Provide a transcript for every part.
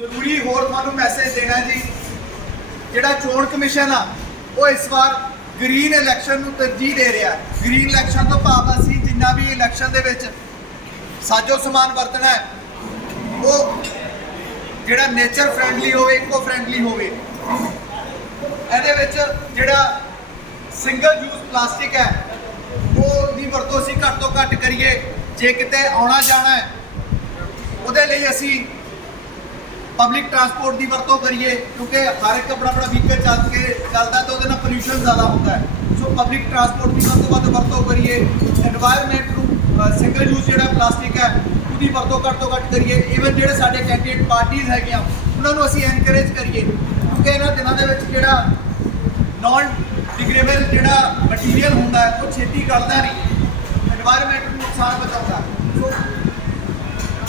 ਜ਼ਰੂਰੀ ਹੋਰ ਤੁਹਾਨੂੰ ਮੈਸੇਜ ਦੇਣਾ ਜੀ। ਜਿਹੜਾ ਚੋਣ ਕਮਿਸ਼ਨ ਆ, ਉਹ ਇਸ ਵਾਰ ਗ੍ਰੀਨ ਇਲੈਕਸ਼ਨ ਨੂੰ ਤਰਜੀਹ ਦੇ ਰਿਹਾ। ਗ੍ਰੀਨ ਇਲੈਕਸ਼ਨ ਤੋਂ ਭਾਵ ਅਸੀਂ ਜਿੰਨਾ ਵੀ ਇਲੈਕਸ਼ਨ ਦੇ ਵਿੱਚ ਸਾਜੋ ਸਮਾਨ ਵਰਤਣਾ ਹੈ, ਉਹ ਜਿਹੜਾ ਨੇਚਰ ਫ੍ਰੈਂਡਲੀ ਹੋਵੇ ਇਕੋ ਫ੍ਰੈਂਡਲੀ ਹੋਵੇ, ਇਹਦੇ ਵਿੱਚ ਜਿਹੜਾ ਸਿੰਗਲ ਯੂਜ਼ ਪਲਾਸਟਿਕ ਹੈ, ਉਹ ਦੀ ਵਰਤੋਂ ਅਸੀਂ ਘੱਟ ਤੋਂ ਘੱਟ ਕਰੀਏ। ਜੇ ਕਿਤੇ ਆਉਣਾ ਜਾਣਾ ਹੈ, ਉਹਦੇ ਲਈ ਅਸੀਂ ਪਬਲਿਕ ਟਰਾਂਸਪੋਰਟ ਦੀ ਵਰਤੋਂ ਕਰੀਏ, ਕਿਉਂਕਿ ਹਰ ਇੱਕ ਆਪਣਾ ਆਪਣਾ ਵਹੀਕਲ ਚੱਲ ਕੇ ਚੱਲਦਾ ਤਾਂ ਉਹਦੇ ਨਾਲ ਪੋਲੂਸ਼ਨ ਜ਼ਿਆਦਾ ਹੁੰਦਾ ਹੈ। ਸੋ ਪਬਲਿਕ ਟਰਾਂਸਪੋਰਟ ਦੀ ਵੱਧ ਤੋਂ ਵੱਧ ਵਰਤੋਂ ਕਰੀਏ এনवायरमेंट ਨੂੰ ਸਿੰਗਲ ਯੂਜ਼ ਜਿਹੜਾ ਪਲਾਸਟਿਕ ਹੈ, ਉਹਦੀ ਵਰਤੋਂ ਘੱਟ ਤੋਂ ਘੱਟ ਕਰੀਏ। ਈਵਨ ਜਿਹੜੇ ਸਾਡੇ ਕੈਂਡੀਡੇਟ ਪਾਰਟੀਆਂ ਹੈਗੀਆਂ, ਉਹਨਾਂ ਨੂੰ ਅਸੀਂ ਐਨਕਰੇਜ ਕਰੀਏ, ਕਿਉਂਕਿ ਇਹਨਾਂ ਦਿਨਾਂ ਦੇ ਵਿੱਚ ਜਿਹੜਾ ਨਾਨ ਡਿਗ੍ਰੇਬਲ ਜਿਹੜਾ ਮਟੀਰੀਅਲ ਹੁੰਦਾ ਹੈ, ਉਹ ਛੇਤੀ ਗਲਦਾ ਨਹੀਂ। এনवायरमेंट ਨੂੰ ਨੁਕਸਾਨ ਪਹੁੰਚਾਉਂਦਾ ਸੋ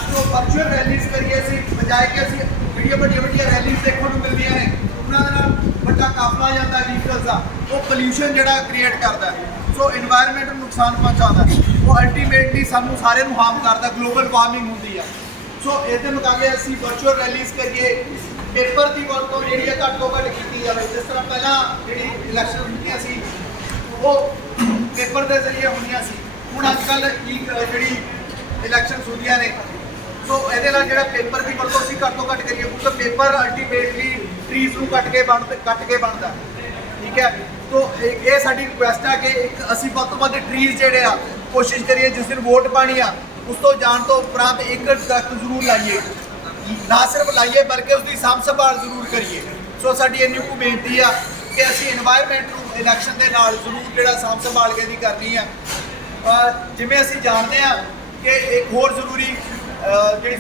ਸੋ ਵਰਚੁਅਲ ਰੈਲੀਜ਼ ਕਰੀਏ ਅਸੀਂ, ਬਜਾਏ ਕਿ ਅਸੀਂ ਜਿਹੜੀਆਂ ਵੱਡੀਆਂ ਵੱਡੀਆਂ ਰੈਲੀਆਂ ਦੇਖਣ ਨੂੰ ਮਿਲਦੀਆਂ ਨੇ। ਉਹਨਾਂ ਦੇ ਨਾਲ ਵੱਡਾ ਕਾਫਲਾ ਜਾਂਦਾ ਵਹੀਕਲਸ ਦਾ। ਉਹ ਪੋਲੂਸ਼ਨ ਜਿਹੜਾ ਕ੍ਰੀਏਟ ਕਰਦਾ ਸੋ এনवायरमेंट ਨੂੰ ਨੁਕਸਾਨ ਪਹੁੰਚਾਉਂਦਾ ਉਹ ਅਲਟੀਮੇਟਲੀ ਸਾਨੂੰ ਸਾਰਿਆਂ ਨੂੰ ਹਾਰਮ ਕਰਦਾ ਗਲੋਬਲ ਵਾਰਮਿੰਗ ਹੁੰਦੀ ਆ। ਸੋ ਇਹਦੇ ਦੇ ਮੁਕਾਬਲੇ ਅਸੀਂ ਵਰਚੁਅਲ ਰੈਲੀਜ਼ ਕਰੀਏ। ਪੇਪਰ ਦੀ ਵਰਤੋਂ ਜਿਹੜੀ ਹੈ ਘੱਟ ਤੋਂ ਘੱਟ ਕੀਤੀ ਜਾਵੇ। ਜਿਸ ਤਰ੍ਹਾਂ ਪਹਿਲਾਂ ਜਿਹੜੀ ਇਲੈਕਸ਼ਨ ਹੁੰਦੀਆਂ ਸੀ, ਉਹ ਪੇਪਰ ਦੇ ਜ਼ਰੀਏ ਹੁੰਦੀਆਂ ਸੀ। ਹੁਣ ਅੱਜ ਕੱਲ ਜਿਹੜੀ ਇਲੈਕਸ਼ਨ ਹੁੰਦੀਆਂ ਨੇ ਸੋ ਇਹਦੇ ਨਾਲ ਜਿਹੜਾ ਪੇਪਰ ਦੀ ਵਰਤੋਂ ਅਸੀਂ ਘੱਟ ਤੋਂ ਘੱਟ ਕਰੀਏ ਕਿਉਂਕਿ ਪੇਪਰ ਅਲਟੀਮੇਟਲੀ ਟਰੀਜ਼ ਨੂੰ ਕੱਟ ਕੇ ਬਣ ਕੱਟ ਕੇ ਬਣਦਾ। ਠੀਕ ਹੈ? ਸੋ ਇਹ ਸਾਡੀ ਰਿਕੁਐਸਟ ਆ ਕਿ ਇੱਕ ਅਸੀਂ ਵੱਧ ਤੋਂ ਵੱਧ ਟਰੀਜ਼ ਜਿਹੜੇ ਆ, ਕੋਸ਼ਿਸ਼ ਕਰੀਏ ਜਿਸ ਦਿਨ ਵੋਟ ਪਾਣੀ ਆ, ਉਸ ਤੋਂ ਜਾਣ ਤੋਂ ਉਪਰੰਤ ਇੱਕ ਦਰਖਤ ਜ਼ਰੂਰ ਲਾਈਏ। ਨਾ ਸਿਰਫ ਲਾਈਏ, ਬਲਕਿ ਉਸ ਦੀ ਸਾਂਭ ਸੰਭਾਲ ਜ਼ਰੂਰ ਕਰੀਏ। ਸੋ ਸਾਡੀ ਇੰਨੀ ਕੁ ਬੇਨਤੀ ਆ ਕਿ ਅਸੀਂ এনवायरमेंट ਨੂੰ ਇਲੈਕਸ਼ਨ ਦੇ ਨਾਲ ਜ਼ਰੂਰ ਜਿਹੜਾ ਸਾਂਭ ਸੰਭਾਲ ਕੇ ਦੀ ਕਰਨੀ ਆ। ਜਿਵੇਂ ਅਸੀਂ ਜਾਣਦੇ ਆ ਕਿ ਇੱਕ ਹੋਰ ਜ਼ਰੂਰੀ ਜਿਹੜੀ